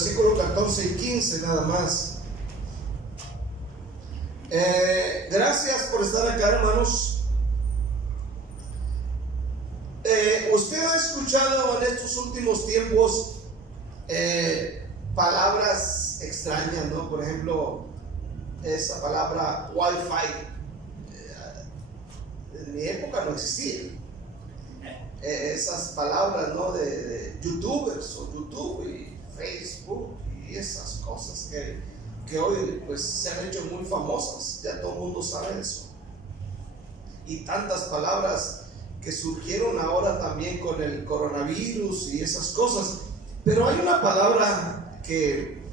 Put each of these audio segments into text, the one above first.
versículos 14 y 15 nada más. Gracias por estar acá, hermanos. Usted ha escuchado en estos últimos tiempos palabras extrañas, ¿no? Por ejemplo, esa palabra Wi-Fi. En mi época no existía. Esas palabras, ¿no? De youtubers o YouTube y Facebook y esas cosas que hoy pues se han hecho muy famosas. Ya todo el mundo sabe eso. Y tantas palabras que surgieron ahora también con el coronavirus y esas cosas. Pero hay una palabra que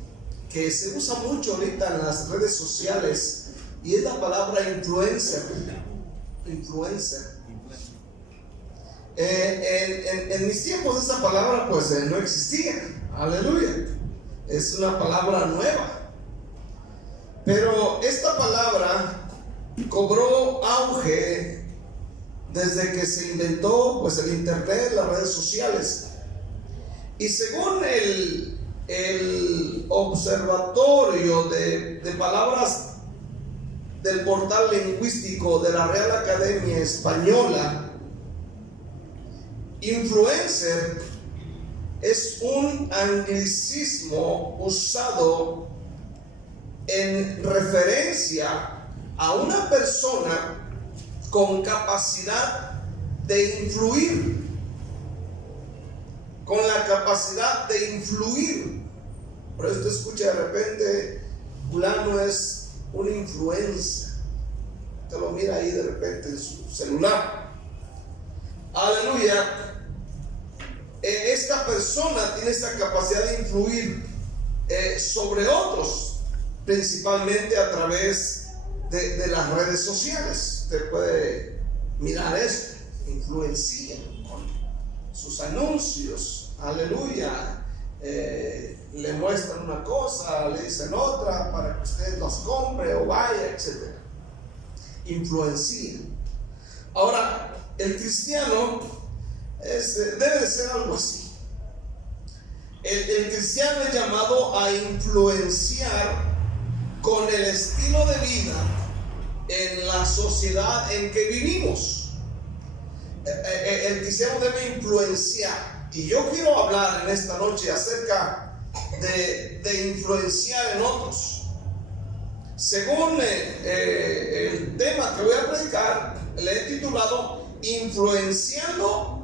se usa mucho ahorita en las redes sociales y es la palabra influencer. En mis tiempos esa palabra pues no existía. Aleluya. Es una palabra nueva. Pero esta palabra cobró auge desde que se inventó pues el internet, las redes sociales. Y según el observatorio de palabras del portal lingüístico de la Real Academia Española, influencer es un anglicismo usado en referencia a una persona con capacidad de influir, con la capacidad de influir. Por eso te escucha de repente, fulano es un influencer, te lo mira ahí de repente en su celular. Aleluya. Esta persona tiene esta capacidad de influir sobre otros, principalmente a través de las redes sociales. Usted puede mirar esto, influencia con sus anuncios. Aleluya. Le muestran una cosa, le dicen otra para que usted las compre o vaya, etc. Influencia. Ahora, el cristiano debe de ser algo así. El cristiano es llamado a influenciar con el estilo de vida en la sociedad en que vivimos. El cristiano debe influenciar. Y yo quiero hablar en esta noche acerca de influenciar en otros. Según el tema que voy a predicar, le he titulado Influenciando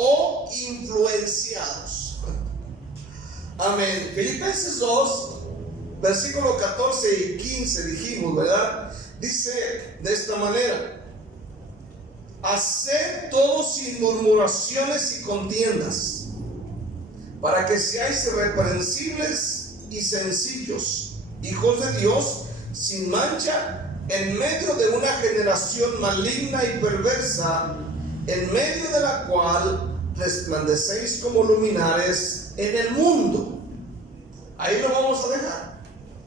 o influenciados. Amén. Filipenses 2, versículo 14 y 15 dijimos, ¿verdad? Dice de esta manera: haced todo sin murmuraciones y contiendas, para que seáis irreprensibles y sencillos, hijos de Dios, sin mancha, en medio de una generación maligna y perversa, en medio de la cual resplandecéis como luminares en el mundo. Ahí lo vamos a dejar.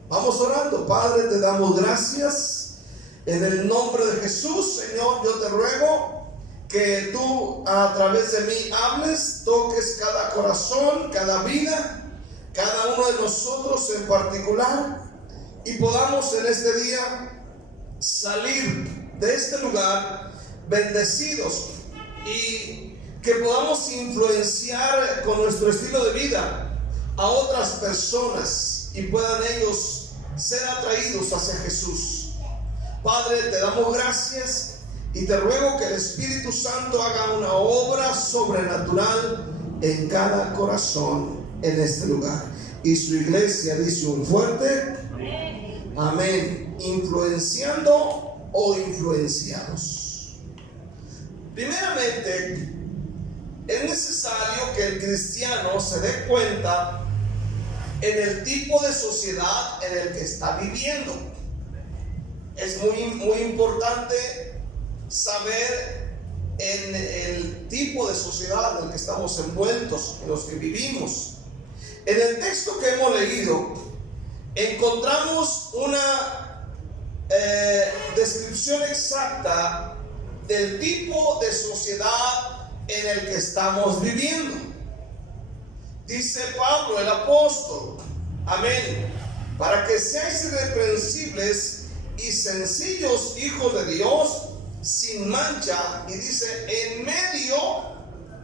Vamos orando. Padre, te damos gracias en el nombre de Jesús. Señor, yo te ruego que tú a través de mí hables, toques cada corazón, cada vida, cada uno de nosotros en particular, y podamos en este día salir de este lugar bendecidos, y que podamos influenciar con nuestro estilo de vida a otras personas y puedan ellos ser atraídos hacia Jesús. Padre, te damos gracias y te ruego que el Espíritu Santo haga una obra sobrenatural en cada corazón en este lugar. Y su iglesia dice un fuerte amén. Influenciando o influenciados. Primeramente, es necesario que el cristiano se dé cuenta en el tipo de sociedad en el que está viviendo. Es muy importante saber en el tipo de sociedad en el que estamos envueltos, en los que vivimos. En el texto que hemos leído encontramos una descripción exacta del tipo de sociedad en el que estamos viviendo. dice Pablo, el apóstol, amén, para que seáis irreprensibles y sencillos hijos de Dios, sin mancha, y dice, en medio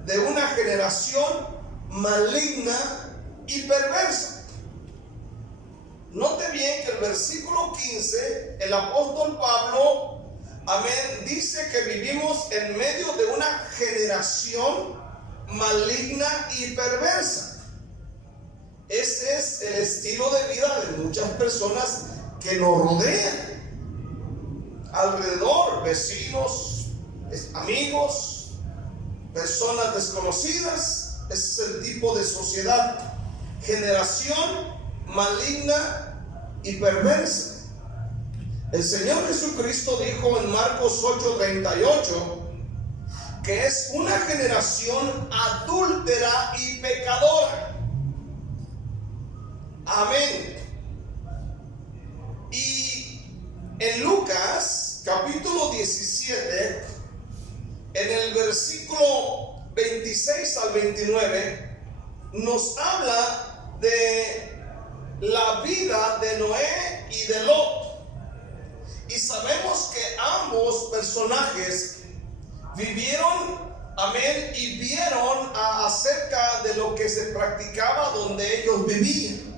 de una generación maligna y perversa. Note bien que el versículo 15, el apóstol Pablo, amén, dice que vivimos en medio de una generación maligna y perversa. Ese es el estilo de vida de muchas personas que nos rodean alrededor, vecinos, amigos, personas desconocidas. Ese es el tipo de sociedad, generación maligna y perversa. El Señor Jesucristo dijo en Marcos 8:38 que es una generación adúltera y pecadora. Amén. Y en Lucas capítulo 17, en el versículo 26 al 29, nos habla de la vida de Noé y de Lot. Y sabemos que ambos personajes vivieron, amén, y vieron acerca de lo que se practicaba donde ellos vivían.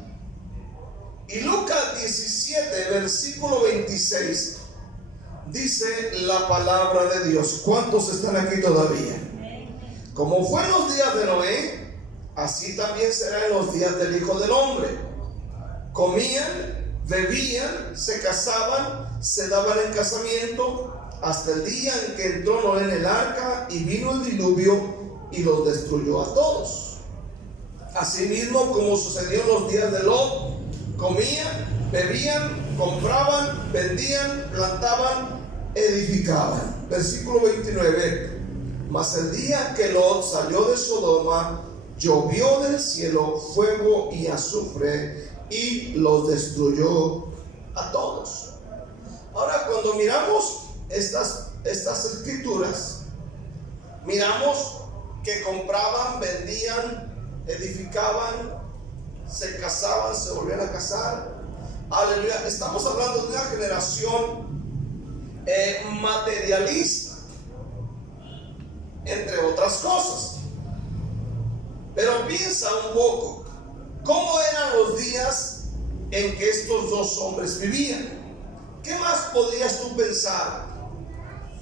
Y Lucas 17, versículo 26, dice la palabra de Dios. ¿Cuántos están aquí todavía? Como fue en los días de Noé, así también será en los días del Hijo del Hombre. Comían, bebían, se casaban, se daban en casamiento, hasta el día en que entró Noé en el arca y vino el diluvio y los destruyó a todos. Asimismo, como sucedió en los días de Lot, comían, bebían, compraban, vendían, plantaban, edificaban. Versículo 29. Mas el día que Lot salió de Sodoma, llovió del cielo fuego y azufre y los destruyó a todos. Ahora, cuando miramos estas escrituras, miramos que compraban, vendían, edificaban, se casaban, se volvían a casar. Aleluya. Estamos hablando de una generación materialista, entre otras cosas. Pero piensa un poco, ¿cómo eran los días en que estos dos hombres vivían? ¿Qué más podrías tú pensar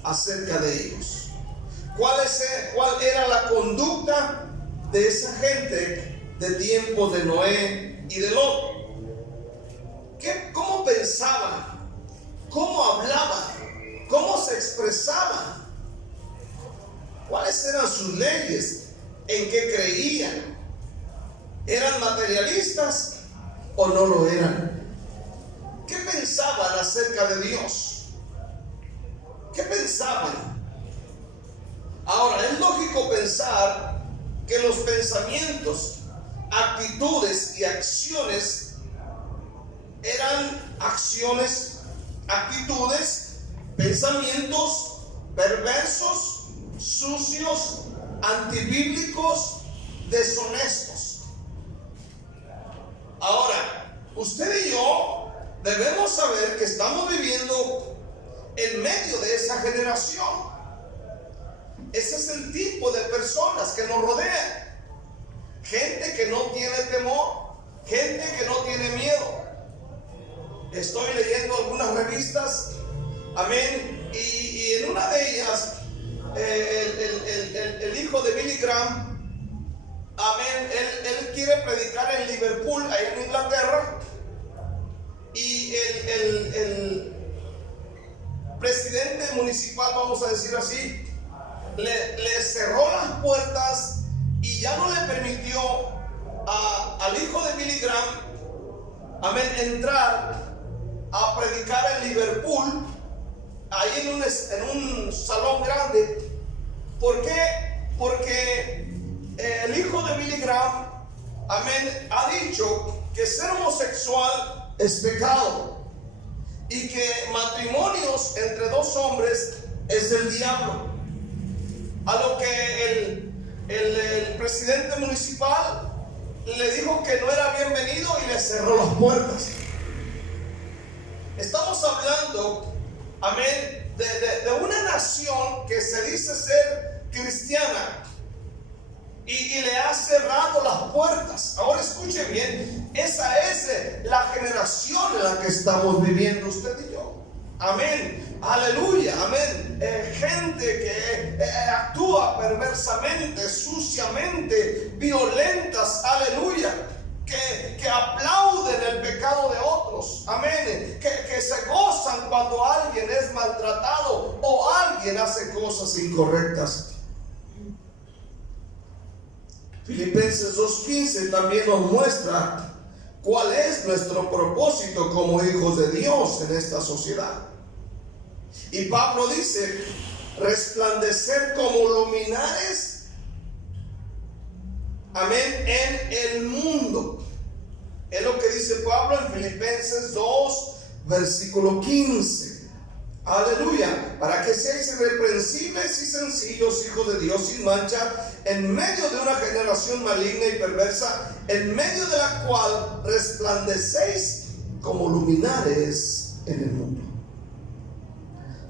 acerca de ellos? ¿Cuál era la conducta de esa gente de tiempos de Noé y de Lot? ¿Cómo pensaban? ¿Cómo hablaban? ¿Cómo se expresaban? ¿Cuáles eran sus leyes? ¿En qué creían? ¿Eran materialistas o no lo eran? ¿Qué pensaban acerca de Dios? ¿Qué pensaban? Ahora, es lógico pensar que los pensamientos, actitudes y acciones eran acciones, actitudes, pensamientos perversos, sucios, antibíblicos, deshonestos. Ahora, usted y yo debemos saber que estamos viviendo en medio de esa generación. Ese es el tipo de personas que nos rodean. Gente que no tiene temor, gente que no tiene miedo. Estoy leyendo algunas revistas, amén, y en una de ellas el hijo de Billy Graham, amén, él quiere predicar en Liverpool, allá en Inglaterra, y el presidente municipal, vamos a decir así, le cerró las puertas y ya no le permitió al hijo de Billy Graham, amén, entrar a predicar en Liverpool, ahí en un salón grande. ¿Por qué? Porque el hijo de Billy Graham, amén, ha dicho que ser homosexual es pecado y que matrimonios entre dos hombres es del diablo. A lo que el presidente municipal le dijo que no era bienvenido y le cerró las puertas. Estamos hablando, amén, de una nación que se dice ser cristiana y le ha cerrado las puertas. Ahora escuche bien, esa es la generación en la que estamos viviendo usted y yo. Amén, aleluya, amén. Gente que actúa perversamente, suciamente, violentas, aleluya. Que aplauden el pecado de otros, amén, que se gozan cuando alguien es maltratado o alguien hace cosas incorrectas. Filipenses 2:15 también nos muestra cuál es nuestro propósito como hijos de Dios en esta sociedad. Y Pablo dice: resplandecer como luminares, amén, en el mundo. Es lo que dice Pablo en Filipenses 2, versículo 15. Aleluya. Para que seáis irreprensibles y sencillos, hijos de Dios, sin mancha, en medio de una generación maligna y perversa, en medio de la cual resplandecéis como luminares en el mundo.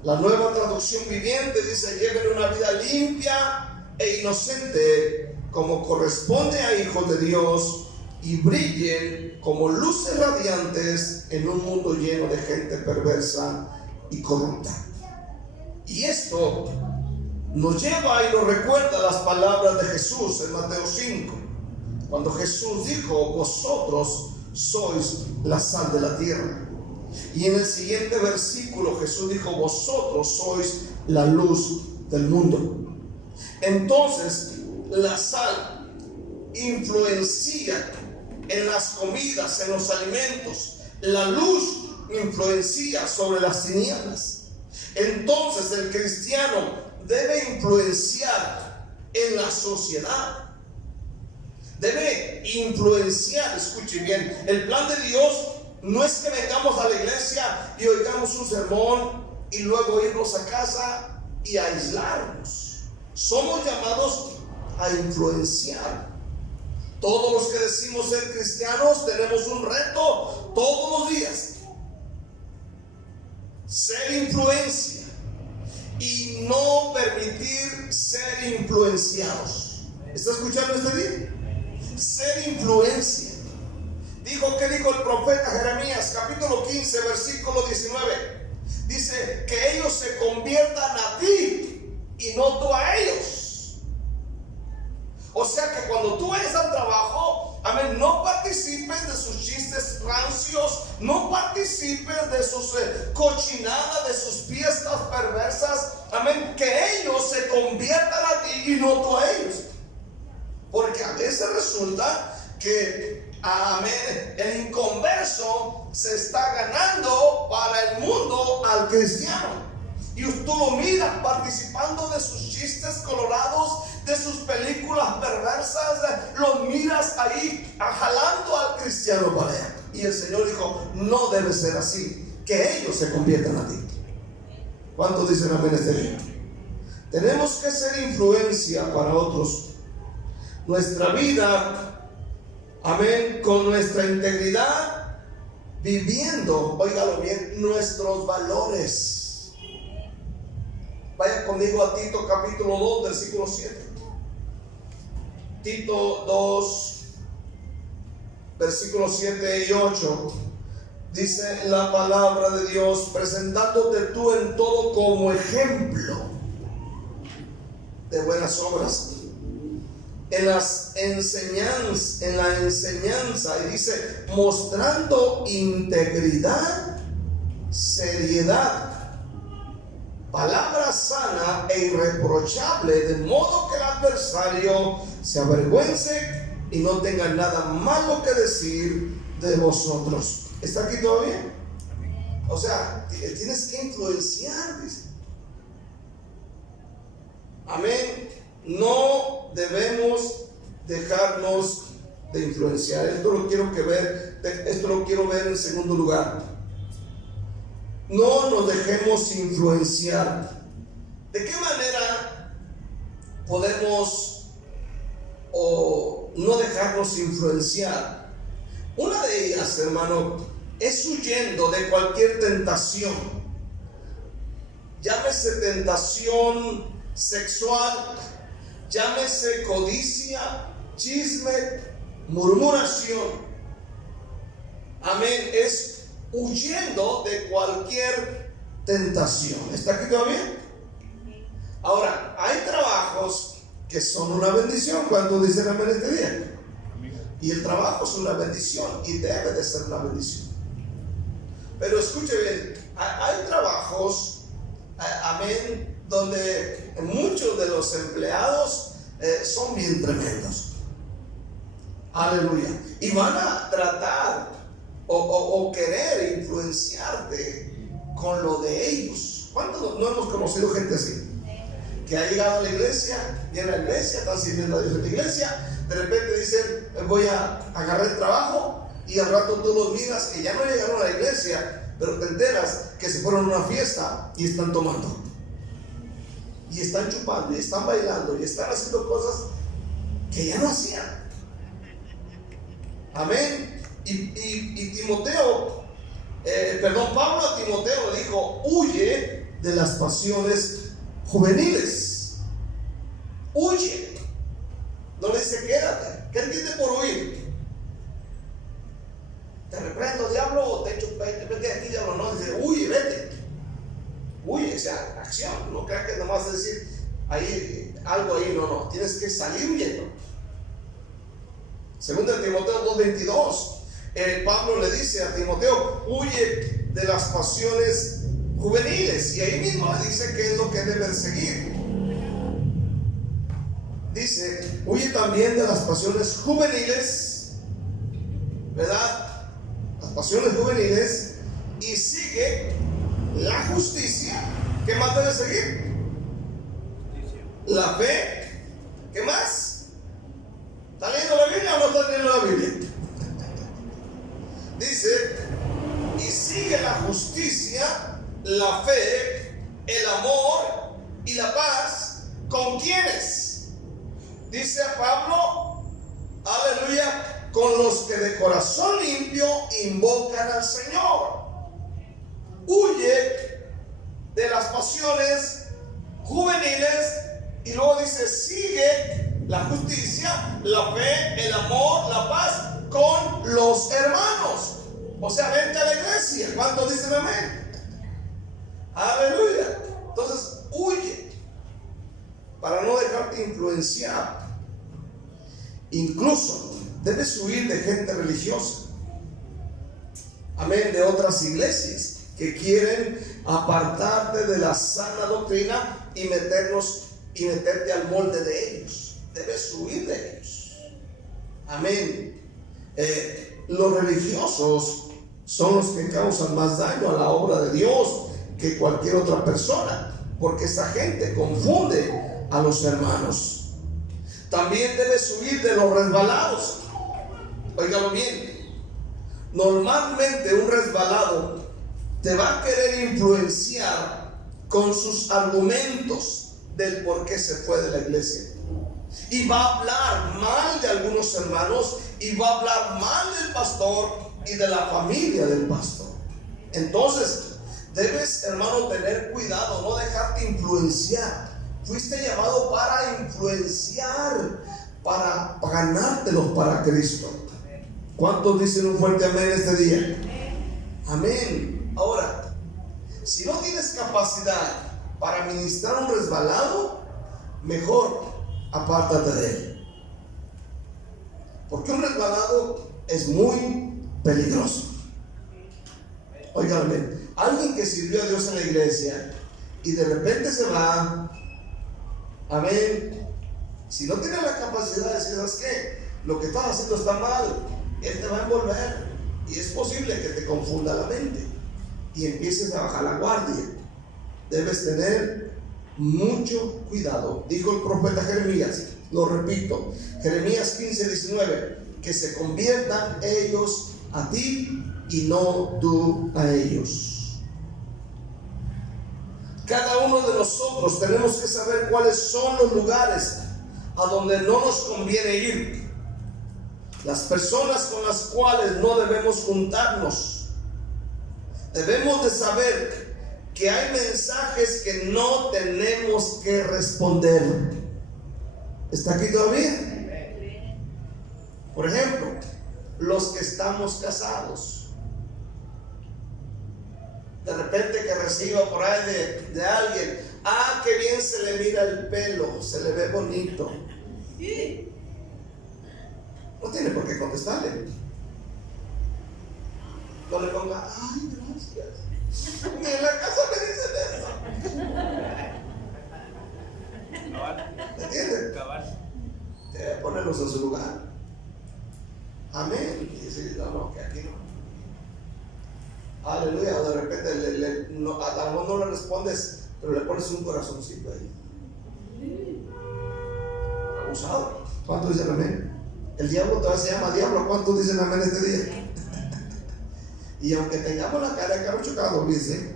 La Nueva Traducción Viviente dice: lleven una vida limpia e inocente, como corresponde a hijos de Dios, y brillen como luces radiantes en un mundo lleno de gente perversa y corrupta. Y esto nos lleva y nos recuerda las palabras de Jesús en Mateo 5, cuando Jesús dijo: vosotros sois la sal de la tierra. Y en el siguiente versículo Jesús dijo: vosotros sois la luz del mundo. Entonces la sal influencia en las comidas, en los alimentos. La luz influencia sobre las tinieblas. Entonces el cristiano debe influenciar en la sociedad. Debe influenciar, escuche bien, el plan de Dios no es que vengamos a la iglesia y oigamos un sermón y luego irnos a casa y aislarnos. Somos llamados a influenciar. Todos los que decimos ser cristianos tenemos un reto todos los días: ser influencia y no permitir ser influenciados. ¿Está escuchando este día? Ser influencia. ¿Qué dijo el profeta Jeremías, capítulo 15, versículo 19? Dice: que ellos se conviertan a ti y no tú a ellos. O sea que cuando tú vayas al trabajo, amén, no participes de sus chistes rancios, no participes de sus cochinadas, de sus fiestas perversas, amén, que ellos se conviertan a ti y no tú a ellos. Porque a veces resulta que, amén, el inconverso se está ganando para el mundo al cristiano. Y tú lo miras participando de sus chistes colorados, de sus películas perversas, lo miras ahí jalando al cristiano para allá. Y el Señor dijo: no debe ser así, que ellos se conviertan a ti. ¿Cuántos dicen amén este día? Tenemos que ser influencia para otros. Nuestra vida, amén, con nuestra integridad, viviendo, óigalo bien, nuestros valores. Vaya conmigo a Tito capítulo 2, versículo 7. Tito 2, versículos 7 y 8. Dice la palabra de Dios: presentándote tú en todo como ejemplo de buenas obras, en la enseñanza, y dice, mostrando integridad, seriedad, palabra sana e irreprochable, de modo que el adversario se avergüence y no tenga nada malo que decir de vosotros. ¿Está aquí todavía? O sea, tienes que influenciar, dice. Amén. No debemos dejarnos de influenciar. Esto lo quiero ver en segundo lugar. No nos dejemos influenciar. ¿De qué manera podemos no dejarnos influenciar. Una de ellas, hermano, es huyendo de cualquier tentación. Llámese tentación sexual, llámese codicia, chisme, murmuración. Amén. Es huyendo de cualquier tentación. ¿Está aquí todavía? Ahora, hay trabajos que son una bendición. ¿Cuántos dicen amén este día? Y el trabajo es una bendición y debe de ser una bendición. Pero escuche bien, hay trabajos, amén, donde muchos de los empleados son bien tremendos. Aleluya. Y van a tratar o querer influenciarte con lo de ellos. ¿Cuántos no hemos conocido gente así? Que ha llegado a la iglesia, viene a la iglesia, están sirviendo a Dios en la iglesia, de repente dicen, voy a agarrar el trabajo, y al rato tú los miras que ya no llegaron a la iglesia, pero te enteras que se fueron a una fiesta y están tomando, y están chupando, y están bailando, y están haciendo cosas que ya no hacían. Amén. Y Timoteo, Pablo a Timoteo le dijo, huye de las pasiones juveniles. Huye. No le dice quédate. ¿Qué entiende por huir? Te reprendo, diablo, o te echo, vete aquí, diablo. No, dice huye, vete. Huye, o sea, acción. No creas que nomás es decir ahí, algo ahí, no. Tienes que salir huyendo. Segunda de Timoteo 2:22. Pablo le dice a Timoteo, huye de las pasiones juveniles, y ahí mismo le dice qué es lo que debe seguir. Dice, huye también de las pasiones juveniles, ¿verdad? Las pasiones juveniles, y sigue la justicia. ¿Qué más debe seguir? La fe. ¿Qué más? ¿Está leyendo la Biblia o no está leyendo la Biblia? Dice, y sigue la justicia, la fe, el amor y la paz. ¿Con quiénes? Dice a Pablo, aleluya, con los que de corazón limpio invocan al Señor. Huye de las pasiones juveniles, y luego dice, sigue la justicia, la fe, el amor, la paz con los hermanos. O sea, vente a la iglesia. ¿Cuántos dicen amén? Aleluya. Entonces, huye para no dejarte influenciar. Incluso debes huir de gente religiosa. Amén. De otras iglesias que quieren apartarte de la sana doctrina y meterte al molde de ellos. Debes huir de ellos. Amén. Los religiosos son los que causan más daño a la obra de Dios que cualquier otra persona, porque esa gente confunde a los hermanos. También debes huir de los resbalados. Óigalo bien. Normalmente un resbalado te va a querer influenciar con sus argumentos del por qué se fue de la iglesia, y va a hablar mal de algunos hermanos, y va a hablar mal del pastor y de la familia del pastor. Entonces debes, hermano, tener cuidado, no dejarte influenciar. Fuiste llamado para influenciar, para ganártelos para Cristo. ¿Cuántos dicen un fuerte amén este día? Amén. Ahora, si no tienes capacidad para ministrar un resbalado, mejor apártate de él, porque un resbalado es muy peligroso. Óigame, alguien que sirvió a Dios en la iglesia y de repente se va, amén, si no tiene la capacidad de decir, ¿sabes qué? Lo que estás haciendo está mal, él te va a envolver, y es posible que te confunda la mente y empieces a bajar la guardia. Debes tener mucho cuidado. Dijo el profeta Jeremías, lo repito, Jeremías 15:19, que se conviertan ellos a ti y no tú a ellos. Cada uno de nosotros tenemos que saber cuáles son los lugares a donde no nos conviene ir. las personas con las cuales no debemos juntarnos. Debemos de saber que hay mensajes que no tenemos que responder. ¿Está aquí todavía? Por ejemplo, los que estamos casados. De repente que reciba por ahí de alguien: ah, qué bien se le mira el pelo, se le ve bonito. No tiene por qué contestarle. No le ponga: ay, gracias. Ni en la casa me dicen eso. ¿Me entienden? Debe ponerlos en su lugar. Amén. Y decir: no, que aquí no. Aleluya. O de repente a lo mejor no le respondes, pero le pones un corazoncito ahí. Abusado. ¿Cuántos dicen amén? El diablo todavía se llama diablo. ¿Cuántos dicen amén este día? Y aunque tengamos la cara de carro chocado, dice.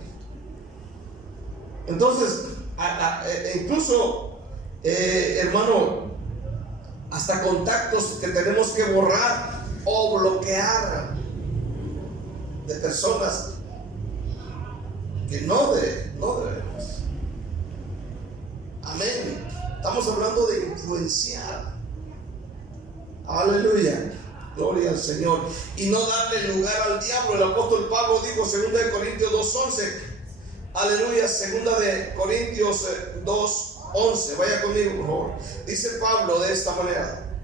Entonces, incluso, hermano, hasta contactos que tenemos que borrar o bloquear de personas que no debemos. Amén. Estamos hablando de influenciar. Aleluya. Gloria al Señor. Y no darle lugar al diablo. El apóstol Pablo dijo, 2 Corintios 2:11. Aleluya. 2 Corintios 2:11. Vaya conmigo, por favor. Dice Pablo de esta manera: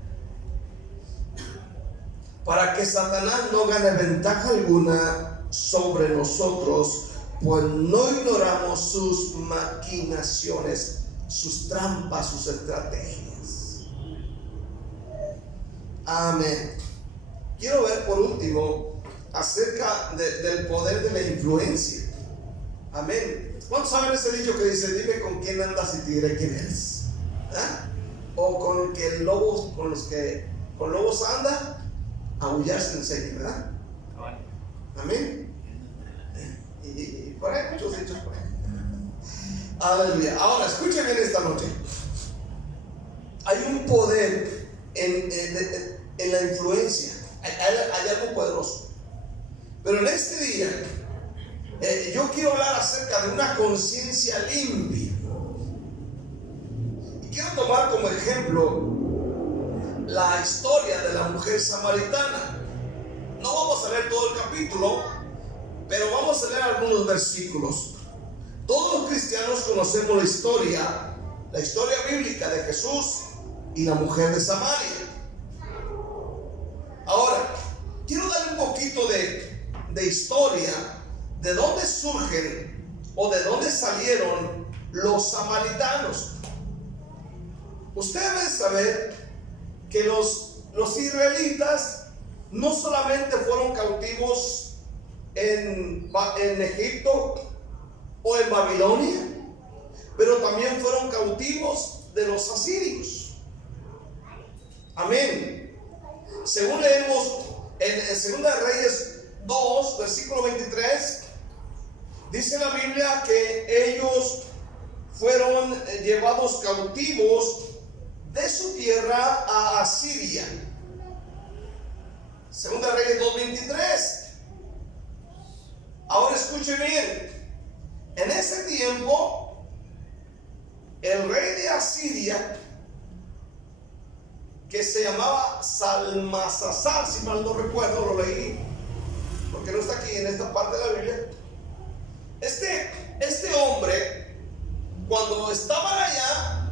para que Satanás no gane ventaja alguna sobre nosotros, pues no ignoramos sus maquinaciones, sus trampas, sus estrategias. Amén. Quiero ver por último acerca del poder de la influencia. Amén. ¿Cuántos saben ese dicho que dice: dime con quién andas y te diré quién eres? ¿Ah? O con que el lobo, con lobos anda, aullar se enseña, ¿verdad? Amén. Y por ahí muchos dichos por ahí. Aleluya. Ahora escuchen bien esta noche. Hay un poder en la influencia. Hay algo poderoso. Pero en este día yo quiero hablar acerca de una conciencia limpia. Y quiero tomar como ejemplo la historia de la mujer samaritana. No vamos a leer todo el capítulo, pero vamos a leer algunos versículos. Todos los cristianos conocemos la historia bíblica de Jesús y la mujer de Samaria. Ahora, quiero darle un poquito de historia, de dónde surgen o de dónde salieron los samaritanos. Ustedes deben saber que los israelitas no solamente fueron cautivos en Egipto o en Babilonia, pero también fueron cautivos de los asirios. Amén. Según leemos en 2 Reyes 2, versículo 23, dice la Biblia que ellos fueron llevados cautivos de su tierra a Asiria. 2 Reyes 2:23. Ahora escuche bien. En ese tiempo, el rey de Asiria, que se llamaba Salmasasar, si mal no recuerdo, lo leí, porque no está aquí en esta parte de la Biblia. Este hombre, cuando estaban allá,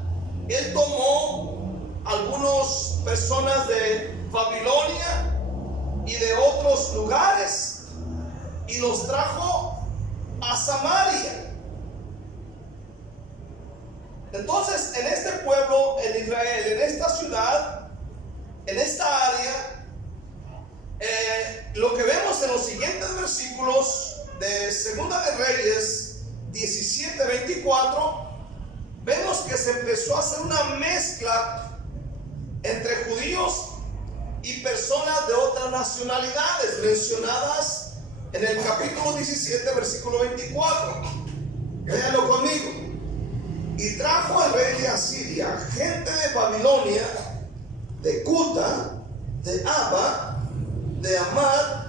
él tomó algunas personas de Babilonia y de otros lugares y los trajo a Samaria. Entonces, en este pueblo, en Israel, en esta ciudad, en esta área, lo que vemos en los siguientes versículos de 2 de Reyes 17:24, vemos que se empezó a hacer una mezcla entre judíos y personas de otras nacionalidades mencionadas en el capítulo 17, versículo 24. Léanlo conmigo. Y trajo el rey de Asiria gente de Babilonia, de Cuta de Abba, de Amad,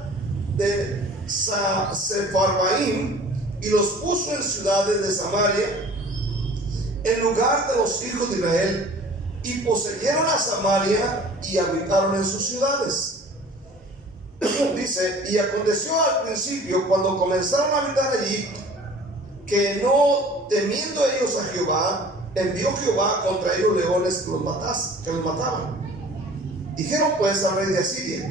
de Sepharvaim, y los puso en ciudades de Samaria, en lugar de los hijos de Israel, y poseyeron a Samaria y habitaron en sus ciudades. Dice, y aconteció al principio, cuando comenzaron a habitar allí, que no temiendo ellos a Jehová, envió Jehová contra ellos leones que los mataban. Dijeron pues al rey de Asiria: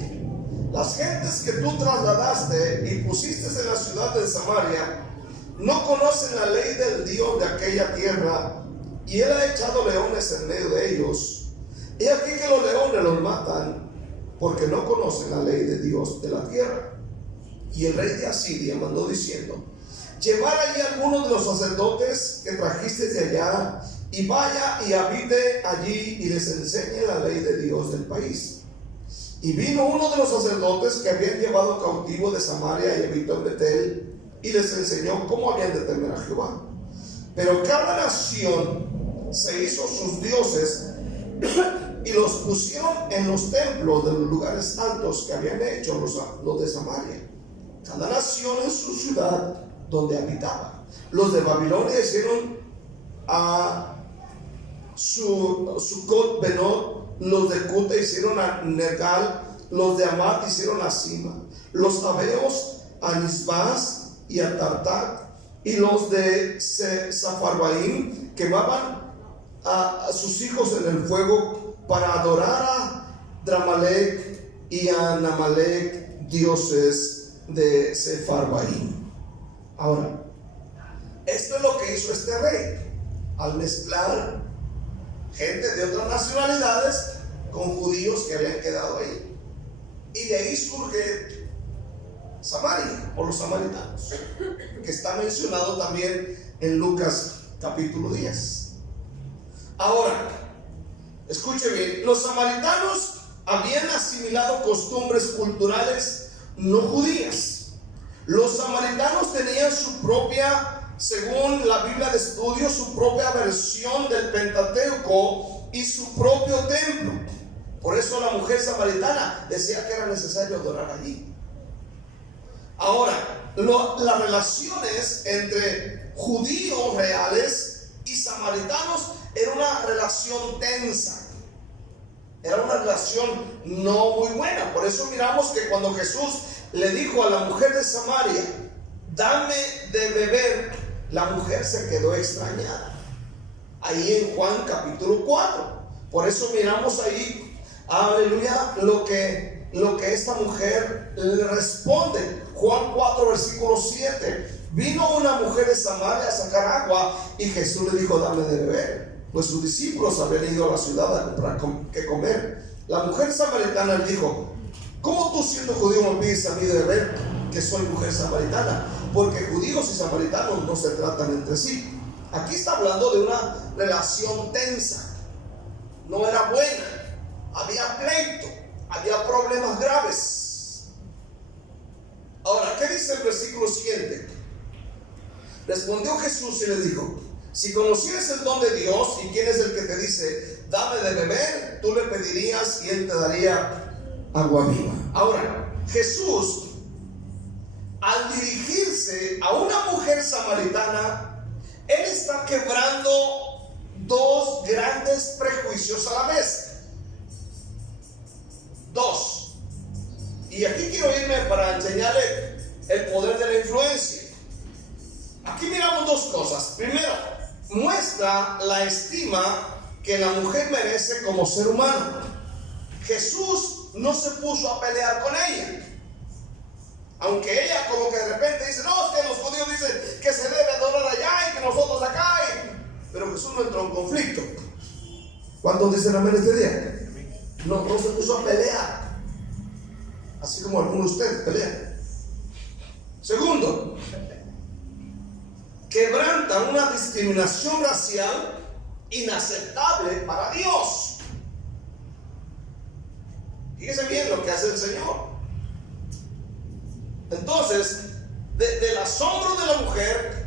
las gentes que tú trasladaste y pusiste en la ciudad de Samaria no conocen la ley del Dios de aquella tierra, y él ha echado leones en medio de ellos. He aquí que los leones los matan, porque no conocen la ley de Dios de la tierra. Y el rey de Asiria mandó diciendo: llevar allí algunos de los sacerdotes que trajiste de allá, y vaya y habite allí y les enseñe la ley de Dios del país. Y vino uno de los sacerdotes que habían llevado cautivo de Samaria y habitó en Betel, y les enseñó cómo habían de temer a Jehová. Pero cada nación se hizo sus dioses y los pusieron en los templos de los lugares altos que habían hecho los de Samaria, cada nación en su ciudad donde habitaba. Los de Babilonia hicieron a Sucot Benot, los de Cuta hicieron a Nergal, los de Amat hicieron a Sima, los abeos a Nisbaz y a Tartak, y los de Sepharvaim quemaban a sus hijos en el fuego para adorar a Dramalec y a Namalec, dioses de Sepharvaim. Ahora, esto es lo que hizo este rey al mezclar gente de otras nacionalidades con judíos que habían quedado ahí, y de ahí surge Samaria o los samaritanos, que está mencionado también en Lucas capítulo 10. Ahora, escuche bien, los samaritanos habían asimilado costumbres culturales no judías. Los samaritanos tenían su propia, según la Biblia de estudio, su propia versión del Pentateuco y su propio templo. Por eso la mujer samaritana decía que era necesario adorar allí. Ahora, las relaciones entre judíos reales y samaritanos era una relación tensa, era una relación no muy buena. Por eso miramos que cuando Jesús le dijo a la mujer de Samaria: dame de beber, la mujer se quedó extrañada. Ahí en Juan capítulo 4. Por eso miramos ahí, aleluya, lo que esta mujer le responde. Juan 4 versículo 7. Vino una mujer de Samaria a sacar agua, y Jesús le dijo: dame de beber, pues sus discípulos habían ido a la ciudad a comprar que comer. La mujer samaritana le dijo: ¿cómo tú, siendo judío, me pides a mí de beber, que soy mujer samaritana? Porque judíos y samaritanos no se tratan entre sí. Aquí está hablando de una relación tensa, no era buena, había pleito, había problemas graves. Ahora, ¿qué dice el versículo siguiente? Respondió Jesús y le dijo: si conocieras el don de Dios y quién es el que te dice dame de beber, tú le pedirías y él te daría agua viva. Ahora, Jesús, al dirigirse a una mujer samaritana, él está quebrando dos grandes prejuicios a la vez. Dos. Y aquí quiero irme para enseñarle el poder de la influencia. Aquí miramos dos cosas. Primero, muestra la estima que la mujer merece como ser humano. Jesús no se puso a pelear con ella, aunque ella como que de repente dice: no, es que los judíos dicen que se debe adorar allá y que nosotros acá. Pero Jesús no entró en conflicto. ¿Cuántos dicen amén este día? No se puso a pelear, así como algunos de ustedes pelean. Segundo, quebranta una discriminación racial inaceptable para Dios. Fíjese bien lo que hace el Señor. Entonces, del asombro de la mujer,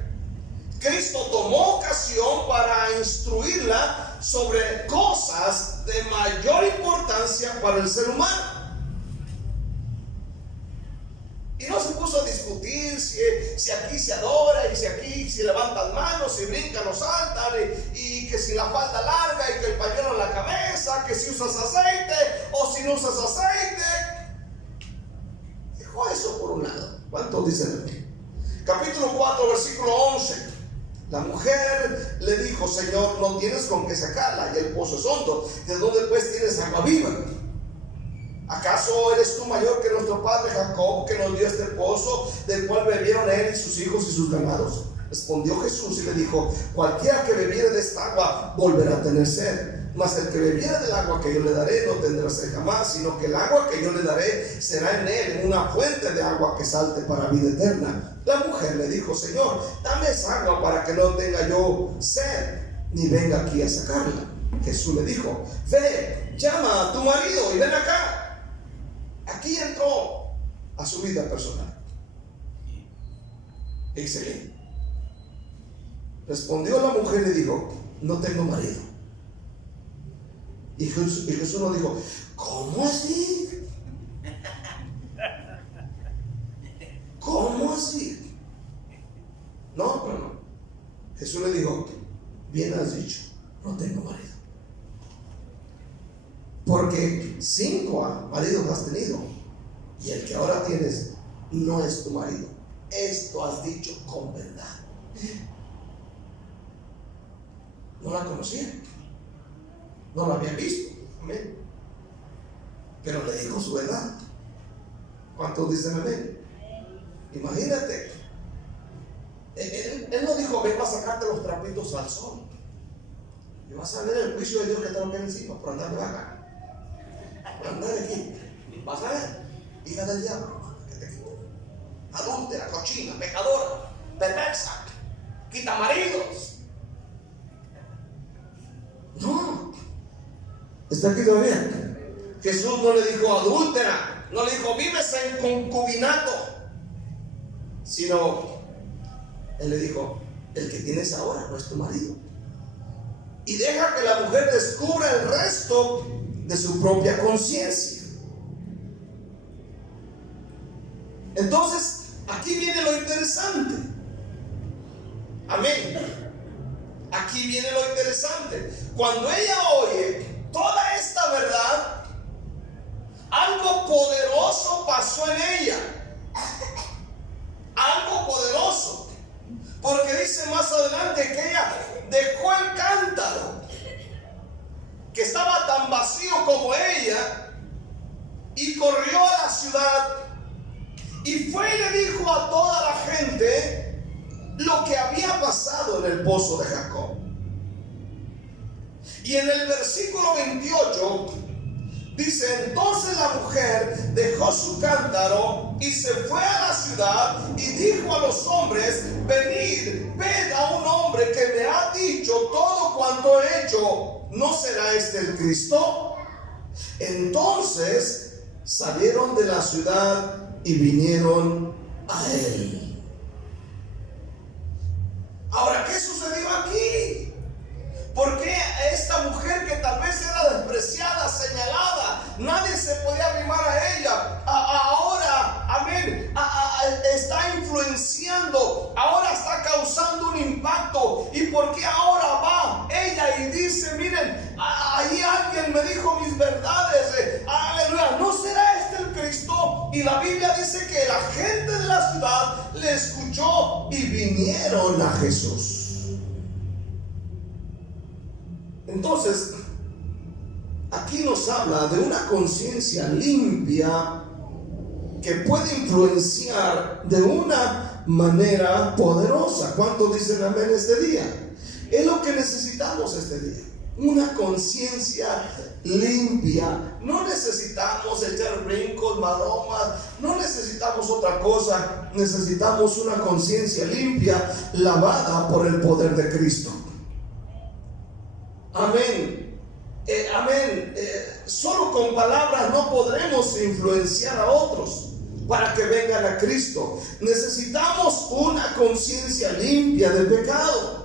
Cristo tomó ocasión para instruirla sobre cosas de mayor importancia para el ser humano. Y no se puso a discutir si aquí se adora y si aquí se levantan manos, si brincan o saltan, y que si la falda larga y que el pañuelo en la cabeza, que si usas aceite o si no usas aceite. Dejó eso por un lado. ¿Cuántos dicen aquí? Capítulo 4, versículo 11. La mujer le dijo: Señor, no tienes con qué sacarla y el pozo es hondo. ¿De dónde pues tienes agua viva? ¿Acaso eres tú mayor que nuestro padre Jacob, que nos dio este pozo, del cual bebieron él y sus hijos y sus ganados? Respondió Jesús y le dijo: cualquiera que bebiere de esta agua volverá a tener sed, mas el que bebiere del agua que yo le daré no tendrá sed jamás, sino que el agua que yo le daré será en él una fuente de agua que salte para vida eterna. La mujer le dijo: Señor, dame esa agua para que no tenga yo sed, ni venga aquí a sacarla. Jesús le dijo: ve, llama a tu marido y ven acá. Aquí entró a su vida personal. Excelente. Respondió la mujer y dijo: no tengo marido. Y Jesús no dijo: ¿cómo así? ¿Cómo así? No. Jesús le dijo: bien has dicho, no tengo marido. Porque 5 maridos has tenido, y el que ahora tienes no es tu marido. Esto has dicho con verdad. No la conocía, no la había visto, amén, pero le dijo su verdad. ¿Cuántos dicen amén? Imagínate, él no dijo: ven a sacarte los trapitos al sol y vas a ver el juicio de Dios que te va a caer encima por andar de acá, por andar aquí. Vas a ver, hija del diablo, adúltera, cochina, pecadora, perversa, quita maridos. No, está aquí todavía. Jesús no le dijo adúltera, no le dijo vives en concubinato, sino él le dijo: el que tienes ahora no es tu marido. Y deja que la mujer descubra el resto de su propia conciencia. Entonces, aquí viene lo interesante. Amén. Aquí viene lo interesante. Cuando ella oye toda esta verdad, algo poderoso pasó en ella. Algo poderoso. Porque dice más adelante que ella dejó el cántaro, que estaba tan vacío como ella, y corrió a la ciudad y fue y le dijo a toda la gente lo que había pasado en el pozo de Jacob. Y en el versículo 28 dice: entonces la mujer dejó su cántaro y se fue a la ciudad y dijo a los hombres: venid, ved a un hombre que me ha dicho todo cuanto he hecho. ¿No será este el Cristo? Entonces salieron de la ciudad y vinieron a él. Ahora, ¿qué sucedió aquí? ¿Por qué esta mujer, que tal vez era despreciada, señalada, nadie se podía arrimar a ella, ahora, amén, está influenciando, ahora está causando un impacto? ¿Y por qué ahora va ella y dice: miren, ahí alguien me dijo mis verdades, aleluya, ¿no será este el Cristo? Y la Biblia dice que la gente de la ciudad le escuchó y vinieron a Jesús. Entonces, aquí nos habla de una conciencia limpia que puede influenciar de una manera poderosa. ¿Cuántos dicen amén este día? Es lo que necesitamos este día. Una conciencia limpia. No necesitamos echar brincos, maromas, no necesitamos otra cosa. Necesitamos una conciencia limpia, lavada por el poder de Cristo. Amén. Amén. Solo con palabras no podremos influenciar a otros para que vengan a Cristo. Necesitamos una conciencia limpia de pecado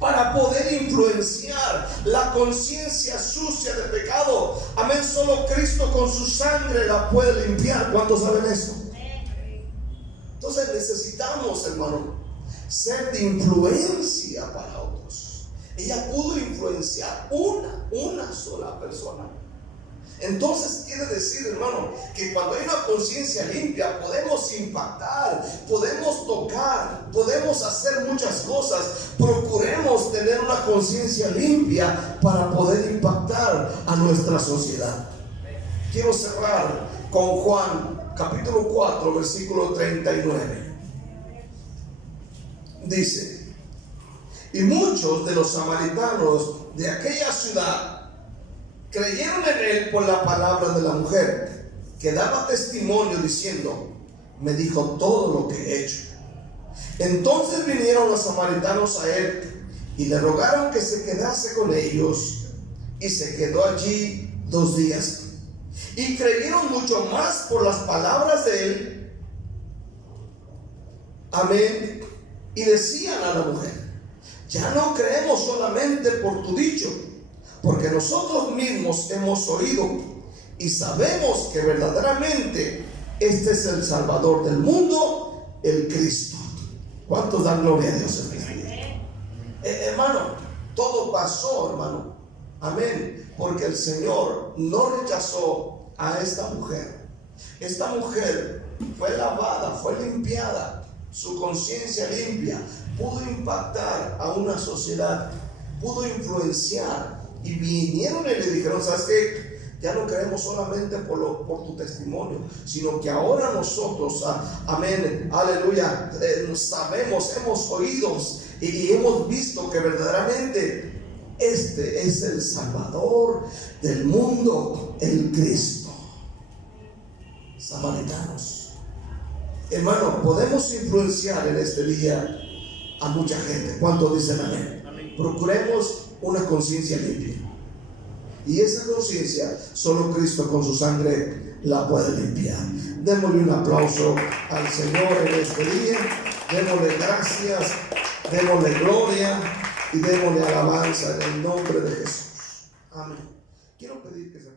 para poder influenciar la conciencia sucia de pecado. Amén. Solo Cristo con su sangre la puede limpiar. ¿Cuántos saben eso? Entonces necesitamos, hermano, ser de influencia para otros. Ella pudo influenciar una sola persona. Entonces quiere decir, hermano, que cuando hay una conciencia limpia podemos impactar, podemos tocar, podemos hacer muchas cosas. Procuremos tener una conciencia limpia para poder impactar a nuestra sociedad. Quiero cerrar con Juan capítulo 4 versículo 39. Dice: y muchos de los samaritanos de aquella ciudad creyeron en él por la palabra de la mujer, que daba testimonio diciendo: me dijo todo lo que he hecho. Entonces vinieron los samaritanos a él y le rogaron que se quedase con ellos, y se quedó allí 2 días. Y creyeron mucho más por las palabras de él. Amén. Y decían a la mujer: ya no creemos solamente por tu dicho, porque nosotros mismos hemos oído y sabemos que verdaderamente este es el Salvador del mundo, el Cristo. ¿Cuántos dan gloria a Dios en este día? Hermano, todo pasó, hermano. Amén. Porque el Señor no rechazó a esta mujer. Esta mujer fue lavada, fue limpiada, su conciencia limpia, pudo impactar a una sociedad, pudo influenciar. Y vinieron y le dijeron: ¿sabes qué? Ya no creemos solamente por tu testimonio, sino que ahora nosotros, amén, aleluya, sabemos, hemos oído y hemos visto que verdaderamente este es el Salvador del mundo, el Cristo. Samaritanos, hermano, podemos influenciar en este día a mucha gente. ¿Cuántos dicen amén? Amén. Procuremos una conciencia limpia, y esa conciencia solo Cristo con su sangre la puede limpiar. Démosle un aplauso al Señor en este día, démosle gracias, démosle gloria y démosle alabanza en el nombre de Jesús. Amén. Quiero pedir que se